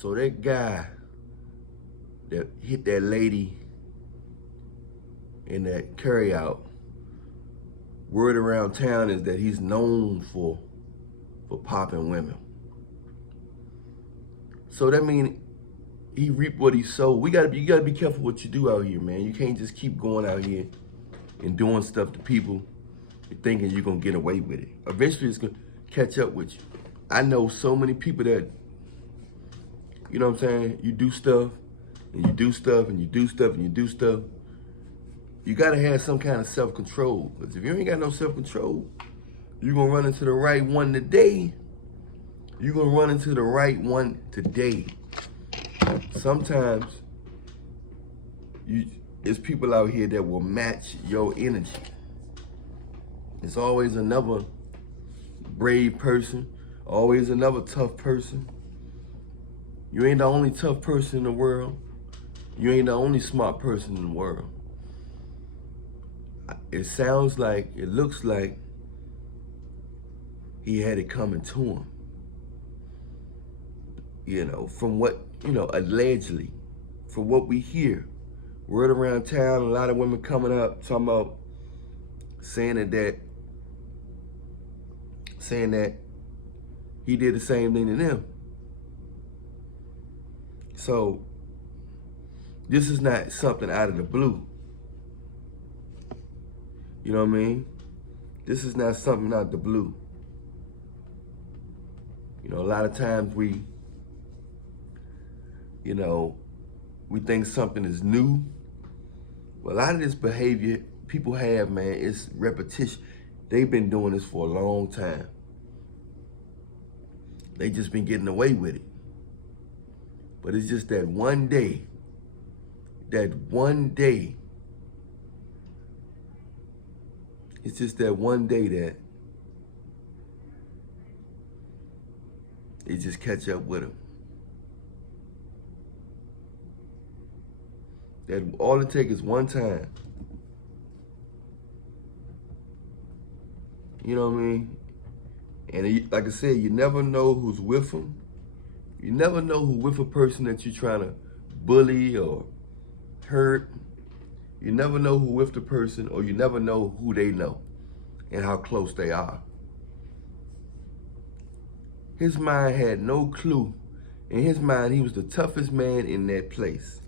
So that guy that hit that lady in that carryout, word around town is that he's known for popping women. So that means he reaped what he sowed. You gotta be careful what you do out here, man. You can't just keep going out here and doing stuff to people and thinking you're gonna get away with it. Eventually it's gonna catch up with you. I know so many people that, you know what I'm saying, you do stuff and you do stuff and you do stuff and you do stuff. You gotta have some kind of self-control. Because if you ain't got no self-control, you're gonna run into the right one today. You're gonna run into the right one today. Sometimes it's people out here that will match your energy. It's always another brave person, always another tough person. You ain't the only tough person in the world. You ain't the only smart person in the world. It sounds like, it looks like he had it coming to him. You know, from what, you know, allegedly, from what we hear, word around town, a lot of women coming up talking about saying that he did the same thing to them. So this is not something out of the blue. You know what I mean? This is not something out of the blue. You know, a lot of times we think something is new. But a lot of this behavior people have, man, it's repetition. They've been doing this for a long time. They just been getting away with it. But it's just that one day, it's just that one day that it just catch up with them. That all it takes is one time. You know what I mean? And like I said, you never know who's with them. You never know who with a person that you're trying to bully or hurt. You never know who with the person, or you never know who they know and how close they are. His mind had no clue. In his mind, he was the toughest man in that place.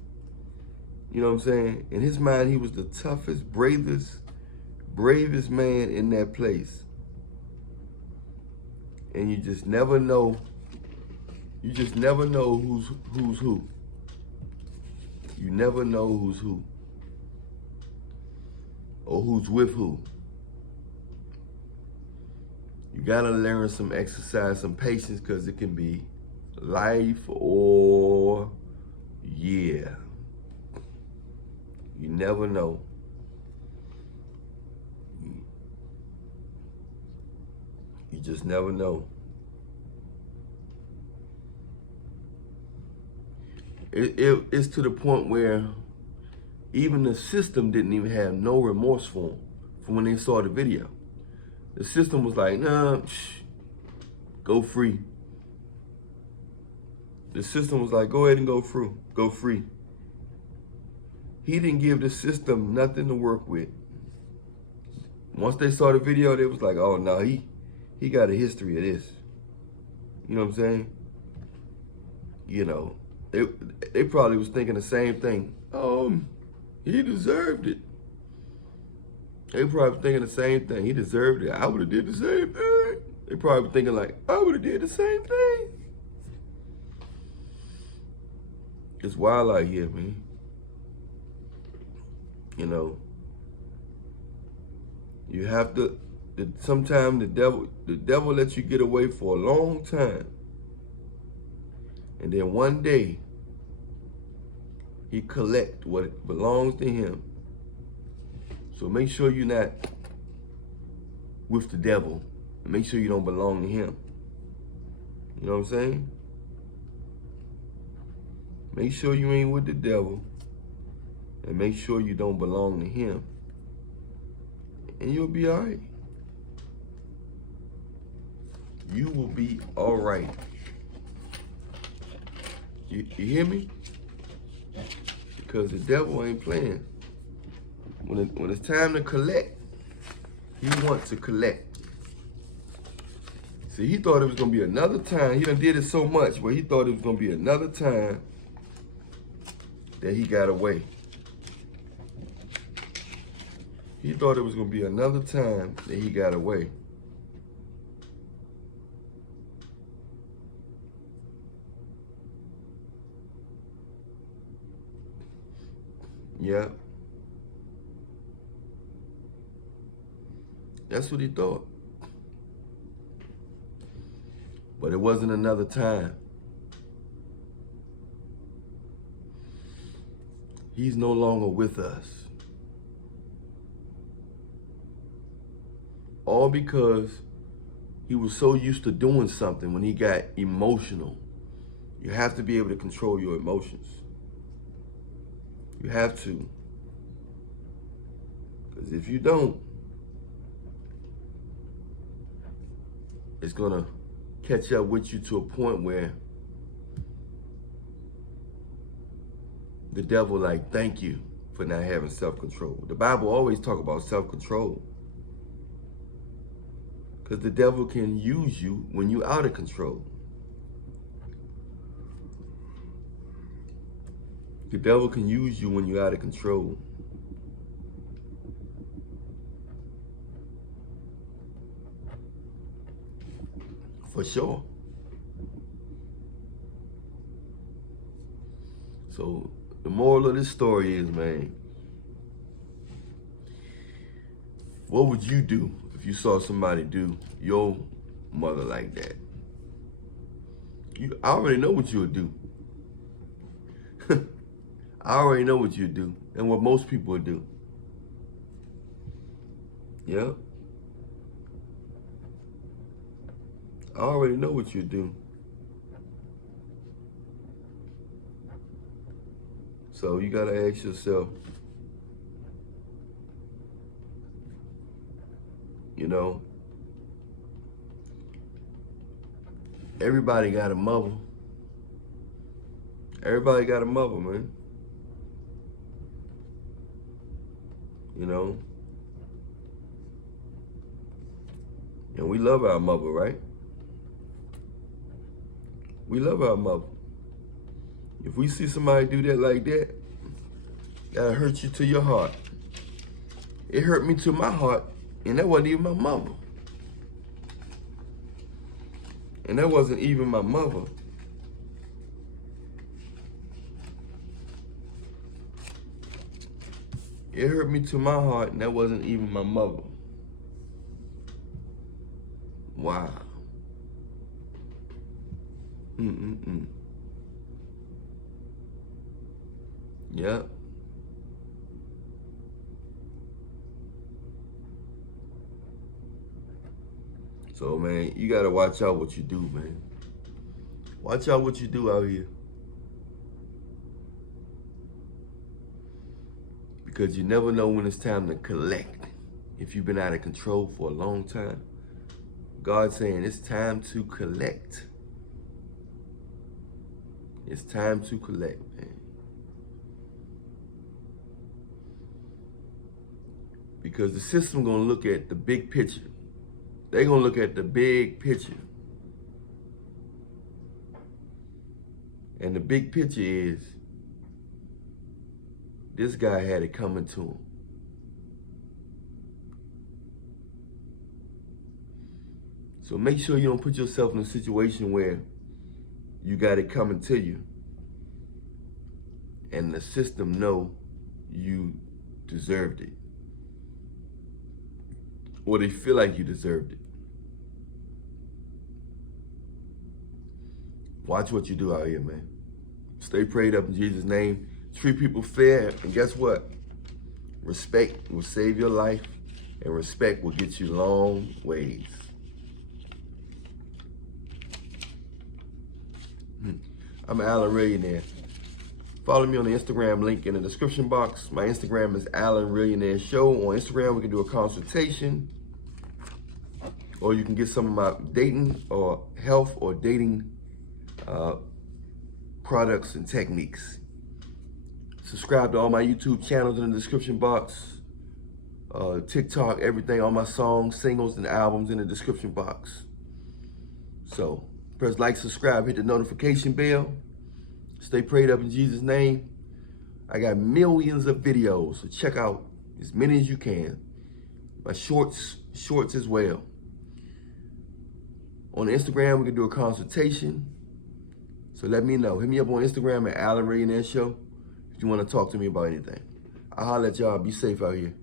You know what I'm saying? In his mind, he was the toughest, bravest man in that place. And you just never know. You just never know who's who. You never know who's who. Or who's with who. You gotta learn some exercise, some patience, because it can be life or yeah. You never know. You just never know. It's to the point where even the system didn't even have no remorse for him from when they saw the video. The system was like, nah, go free. The system was like, go ahead and go free. He didn't give the system nothing to work with. Once they saw the video, they was like, oh no, he got a history of this. You know what I'm saying? You know, they probably was thinking the same thing. He deserved it. They probably thinking the same thing. He deserved it. I would have did the same thing. They probably thinking like, I would have did the same thing. It's wild out here, man. You know, you have to, sometimes the devil lets you get away for a long time. And then one day, he collect what belongs to him. So make sure you're not with the devil. And make sure you don't belong to him. You know what I'm saying? Make sure you ain't with the devil. And make sure you don't belong to him. And you'll be all right. You will be all right. You hear me? Because the devil ain't playing. When it's time to collect, he wants to collect. See, he thought it was going to be another time. He done did it so much where he thought it was going to be another time that he got away. He thought it was going to be another time that he got away. Yeah. That's what he thought. But it wasn't another time. He's no longer with us. All because he was so used to doing something when he got emotional. You have to be able to control your emotions. You have to. Because if you don't, it's going to catch up with you to a point where the devil like, thank you for not having self-control. The Bible always talk about self-control. Because the devil can use you when you're out of control. The devil can use you when you're out of control. For sure. So the moral of this story is, man, what would you do if you saw somebody do your mother like that? I already know what you would do. I already know what you do and what most people would do. Yeah. I already know what you do. So you gotta ask yourself, you know, everybody got a mother. Everybody got a mother, man. You know? And we love our mother, right? We love our mother. If we see somebody do that like that, that'll hurt you to your heart. It hurt me to my heart, and that wasn't even my mother. And that wasn't even my mother. It hurt me to my heart, and that wasn't even my mother. Wow. Yep. So, man, you gotta watch out what you do, man. Watch out what you do out here. Because you never know when it's time to collect. If you've been out of control for a long time, God's saying it's time to collect. It's time to collect, man. Because the system gonna look at the big picture. They're gonna look at the big picture. And the big picture is, this guy had it coming to him. So make sure you don't put yourself in a situation where you got it coming to you and the system know you deserved it. Or they feel like you deserved it. Watch what you do out here, man. Stay prayed up in Jesus' name. Treat people fair, and guess what? Respect will save your life, and respect will get you long ways. I'm Allan Reallionaire. Follow me on the Instagram link in the description box. My Instagram is Allan Reallionaire Show. On Instagram, we can do a consultation, or you can get some of my dating or health or dating products and techniques. Subscribe to all my YouTube channels in the description box. TikTok, everything, all my songs, singles, and albums in the description box. So press like, subscribe, hit the notification bell. Stay prayed up in Jesus' name. I got millions of videos, so check out as many as you can. My shorts as well. On Instagram, we can do a consultation. So let me know. Hit me up on Instagram at Allan Reallionaire Show if you want to talk to me about anything. I'll holler at y'all. Be safe out here.